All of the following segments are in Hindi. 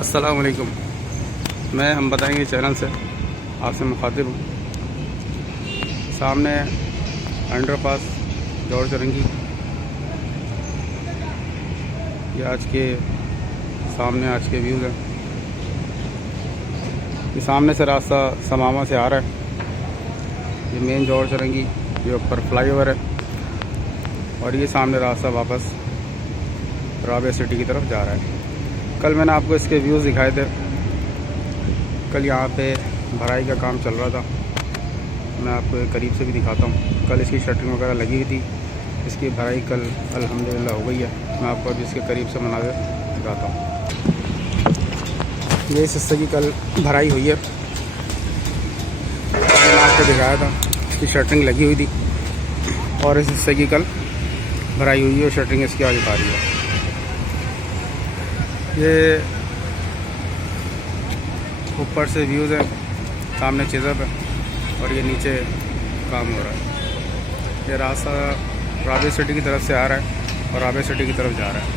अस्सलाम वालेकुम। मैं हम बताएंगे चैनल से आपसे मुखातिब हूँ। सामने अंडरपास जॉर्ज रंगी, ये आज के व्यूज़ हैं। ये सामने से रास्ता समामा से आ रहा है, ये मेन जॉर्ज रंगी, ये ऊपर फ्लाईओवर है और ये सामने रास्ता वापस राबिया सिटी की तरफ जा रहा है। कल मैंने आपको इसके व्यूज़ दिखाए थे। कल यहाँ पे भराई का काम चल रहा था, मैं आपको करीब से भी दिखाता हूँ। कल इसकी शटरिंग वगैरह लगी हुई थी, इसकी भराई कल अल्हम्दुलिल्लाह हो गई है। मैं आपको अभी इसके करीब से मनाज़िर दिखाता हूँ। ये इस हिस्से की कल भराई हुई है, मैंने आपको दिखाया था। इसकी शटरिंग लगी हुई थी और इस हिस्से की कल भराई हुई है और शटरिंग इसकी आगे आ रही है। ये ऊपर से व्यूज़ है, सामने चिज़ब है और ये नीचे काम हो रहा है। ये रास्ता राबिया सिटी की तरफ से आ रहा है और राबिया सिटी की तरफ जा रहा है।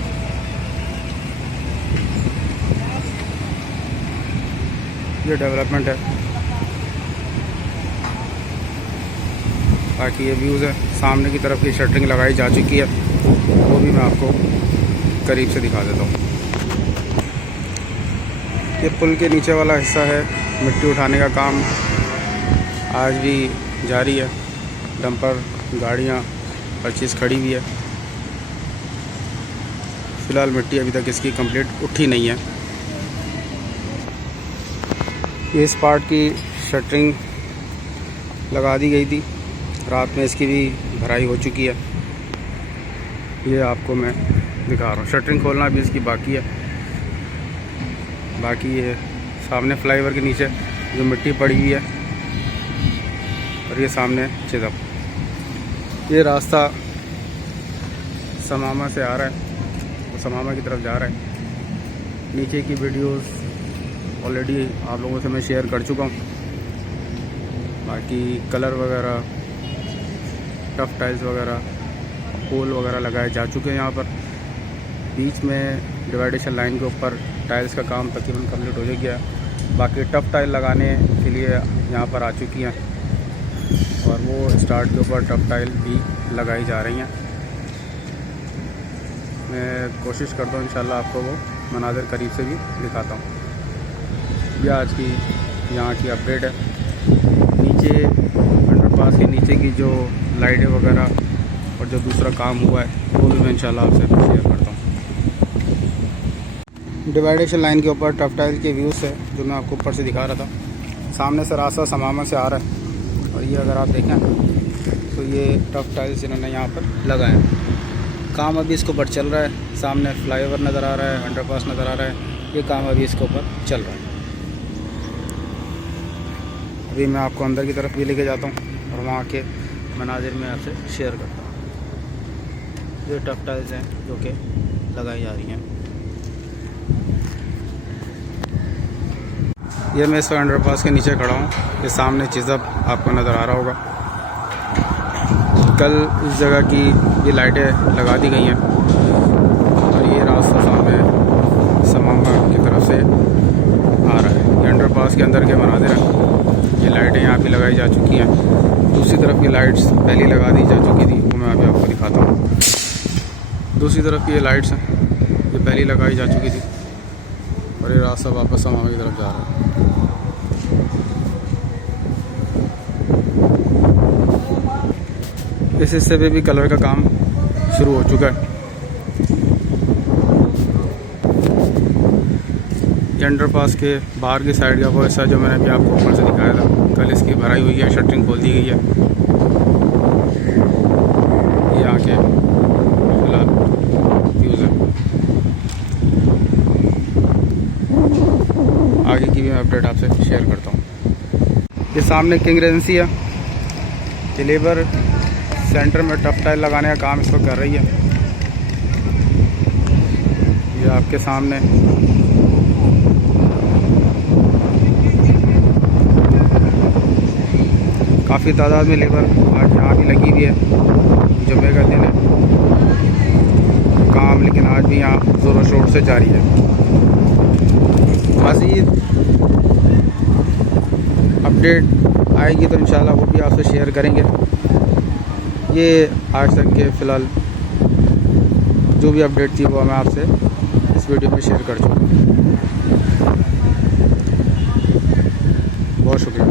ये डेवलपमेंट है। बाकी ये व्यूज़ है, सामने की तरफ की शटरिंग लगाई जा चुकी है, वो भी मैं आपको करीब से दिखा देता हूँ। ये पुल के नीचे वाला हिस्सा है, मिट्टी उठाने का काम आज भी जारी है। डंपर गाड़ियाँ हर चीज़ खड़ी हुई है। फ़िलहाल मिट्टी अभी तक इसकी कंप्लीट उठी नहीं है। ये इस पार्ट की शटरिंग लगा दी गई थी, रात में इसकी भी भराई हो चुकी है। ये आपको मैं दिखा रहा हूँ। शटरिंग खोलना भी इसकी बाकी है। बाकी ये सामने फ्लाईओवर के नीचे जो मिट्टी पड़ी हुई है और ये सामने चिज़ब। ये रास्ता समामा से आ रहा है, वो समामा की तरफ जा रहा है। नीचे की वीडियोस ऑलरेडी आप लोगों से मैं शेयर कर चुका हूँ। बाकी कलर वगैरह, टफ टाइल्स वगैरह, पोल वगैरह लगाए जा चुके हैं। यहाँ पर बीच में डिवाइडेशन लाइन के ऊपर टाइल्स का काम तकरीबन कंप्लीट हो गया है। बाकी टफ टाइल लगाने के लिए यहाँ पर आ चुकी हैं और वो स्टार्ट के ऊपर टफ टाइल भी लगाई जा रही हैं। मैं कोशिश करता हूँ इंशाल्लाह आपको वो मनाज़िर करीब से भी दिखाता हूँ। यह आज की यहाँ की अपडेट है। नीचे अंडरपास के नीचे की जो लाइटें वगैरह और जो दूसरा काम हुआ है वो भी मैं इंशाल्लाह आपसे शेयर करता हूँ। डिवाइडेशन लाइन के ऊपर टफ टाइल के व्यूज़ है जो मैं आपको ऊपर से दिखा रहा था। सामने से रास्ता समामा से आ रहा है और ये अगर आप देखें तो ये टफ टाइल्स इन्होंने यहाँ पर लगाए हैं। काम अभी इसके ऊपर चल रहा है। सामने फ्लाईओवर नज़र आ रहा है, अंडरपास नज़र आ रहा है। ये काम अभी इसके ऊपर चल रहा है। अभी मैं आपको अंदर की तरफ भी लेके जाता हूँ और वहाँ के मनाजिर में आपसे शेयर करता हूँ। ये टफ टाइल्स हैं जो कि लगाई जा रही हैं। ये मैं इस अंडरपास के नीचे खड़ा हूँ। ये सामने चिज़ब आपको नज़र आ रहा होगा। कल इस जगह की ये लाइटें लगा दी गई हैं और ये रास्ता सामने समामा की तरफ से आ रहा है। ये अंडरपास के अंदर के मनाज़िर हैं। ये लाइटें यहाँ पे लगाई जा चुकी हैं। दूसरी तरफ की लाइट्स पहले लगा दी जा चुकी थी, वो मैं अभी आपको दिखाता हूँ। दूसरी तरफ की ये लाइट्स हैं, ये पहले लगाई जा चुकी थी और ये रास्ता वापस समामा की तरफ जा रहा है। इस हिस्से पे भी कलर का काम शुरू हो चुका है। ये अंडरपास के बाहर की साइड का वो हिस्सा जो मैंने अभी आपको ऊपर से दिखाया था, कल इसकी भराई हुई है, शटरिंग खोल दी गई है। ये आके फिलहाल व्यूज़ है। आगे की भी मैं अपडेट आपसे शेयर करता हूँ। ये सामने किंग रेजेंसी है। ये लेबर सेंटर में टफ टाइल लगाने का काम इस वक्त कर रही है। ये आपके सामने काफ़ी तादाद में लेबर आज यहाँ भी लगी हुई है। जुम्मे का दिन है काम, लेकिन आज भी यहाँ ज़ोरों शोर से जारी है। अपडेट आएगी तो इंशाल्लाह वो भी आपसे शेयर करेंगे। ये आज तक के फ़िलहाल जो भी अपडेट थी वो मैं आपसे इस वीडियो में शेयर कर चुका हूँ। बहुत शुक्रिया।